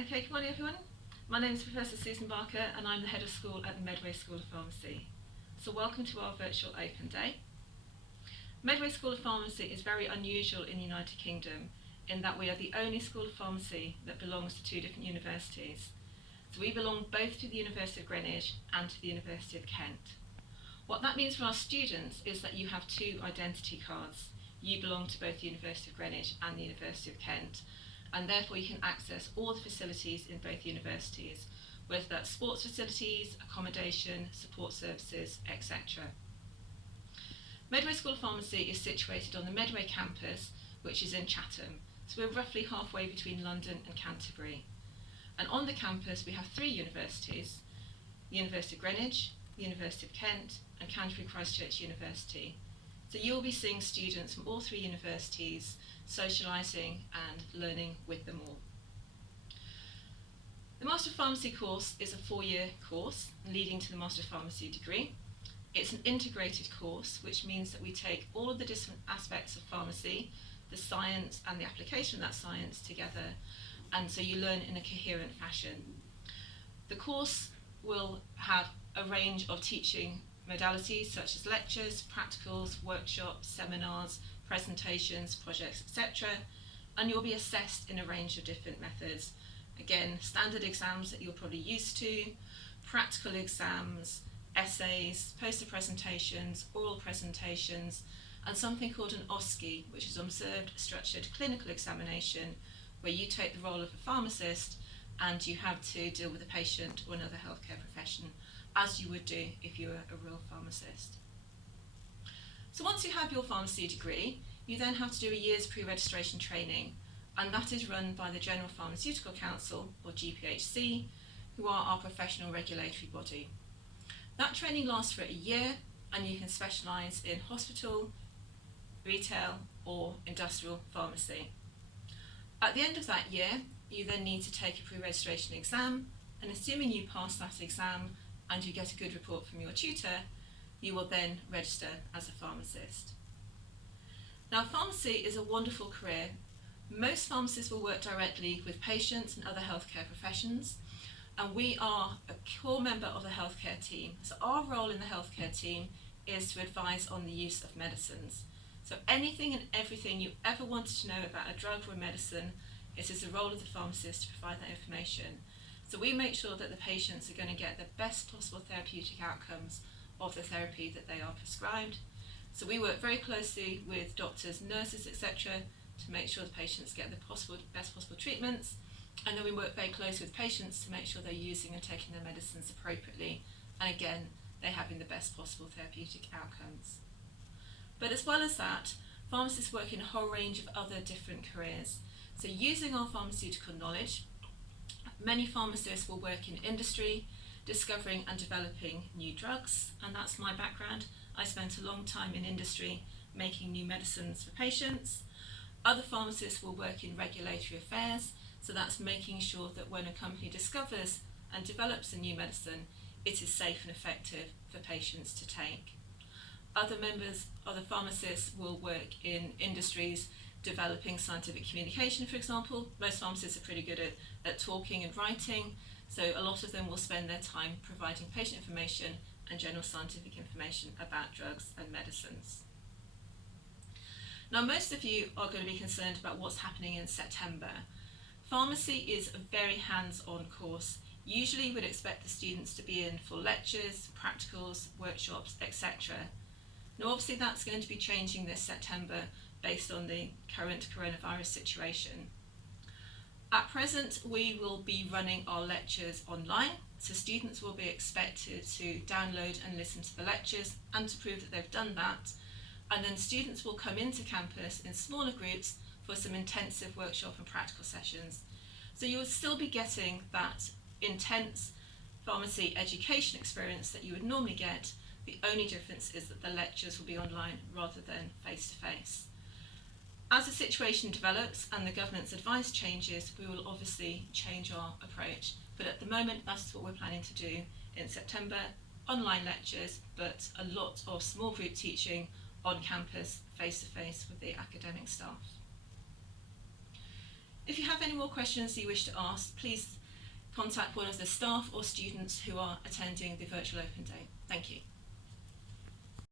Okay, good morning everyone. My name is Professor Susan Barker and I'm the Head of School at the Medway School of Pharmacy. So welcome to our virtual open day. Medway School of Pharmacy is very unusual in the United Kingdom in that we are the only school of pharmacy that belongs to two different universities. So we belong both to the University of Greenwich and to the University of Kent. What that means for our students is that you have two identity cards. You belong to both the University of Greenwich and the University of Kent, and therefore you can access all the facilities in both universities, whether that's sports facilities, accommodation, support services, etc. Medway School of Pharmacy is situated on the Medway campus, which is in Chatham, so we're roughly halfway between London and Canterbury. And on the campus we have three universities: the University of Greenwich, the University of Kent, and Canterbury Christchurch University. So you'll be seeing students from all three universities, socialising and learning with them all. The Master of Pharmacy course is a 4-year course leading to the Master of Pharmacy degree. It's an integrated course, which means that we take all of the different aspects of pharmacy, the science and the application of that science together, and so you learn in a coherent fashion. The course will have a range of teaching modalities such as lectures, practicals, workshops, seminars, presentations, projects, etc. And you'll be assessed in a range of different methods. Again, standard exams that you're probably used to, practical exams, essays, poster presentations, oral presentations, and something called an OSCE, which is Observed Structured Clinical Examination, where you take the role of a pharmacist and you have to deal with a patient or another healthcare profession, as you would do if you were a real pharmacist. So once you have your pharmacy degree, you then have to do a year's pre-registration training, and that is run by the General Pharmaceutical Council, or GPHC, who are our professional regulatory body. That training lasts for a year, and you can specialise in hospital, retail, or industrial pharmacy. At the end of that year, you then need to take a pre-registration exam, and assuming you pass that exam and you get a good report from your tutor, you will then register as a pharmacist. Now, pharmacy is a wonderful career. Most pharmacists will work directly with patients and other healthcare professions, and we are a core member of the healthcare team. So our role in the healthcare team is to advise on the use of medicines. So anything and everything you ever wanted to know about a drug or a medicine, it is the role of the pharmacist to provide that information. So we make sure that the patients are going to get the best possible therapeutic outcomes of the therapy that they are prescribed. So we work very closely with doctors, nurses, etc. to make sure the patients get the best possible treatments, and then we work very closely with patients to make sure they're using and taking their medicines appropriately, and again, they're having the best possible therapeutic outcomes. But as well as that, pharmacists work in a whole range of other different careers. So using our pharmaceutical knowledge, many pharmacists will work in industry, discovering and developing new drugs, and that's my background. I spent a long time in industry making new medicines for patients. Other pharmacists will work in regulatory affairs, so that's making sure that when a company discovers and develops a new medicine, it is safe and effective for patients to take. Other pharmacists will work in industries developing scientific communication, for example. Most pharmacists are pretty good at talking and writing, so a lot of them will spend their time providing patient information and general scientific information about drugs and medicines. Now, most of you are going to be concerned about what's happening in September. Pharmacy is a very hands-on course. Usually you would expect the students to be in for lectures, practicals, workshops, etc. Now obviously that's going to be changing this September based on the current coronavirus situation. At present, we will be running our lectures online, so students will be expected to download and listen to the lectures and to prove that they've done that. And then students will come into campus in smaller groups for some intensive workshop and practical sessions. So you'll still be getting that intense pharmacy education experience that you would normally get. The only difference is that the lectures will be online rather than face-to-face. As the situation develops and the government's advice changes, we will obviously change our approach. But at the moment, that's what we're planning to do in September, online lectures, but a lot of small group teaching on campus, face-to-face with the academic staff. If you have have any more questions you wish to ask, please contact one of the staff or students who are attending the virtual open day. Thank you.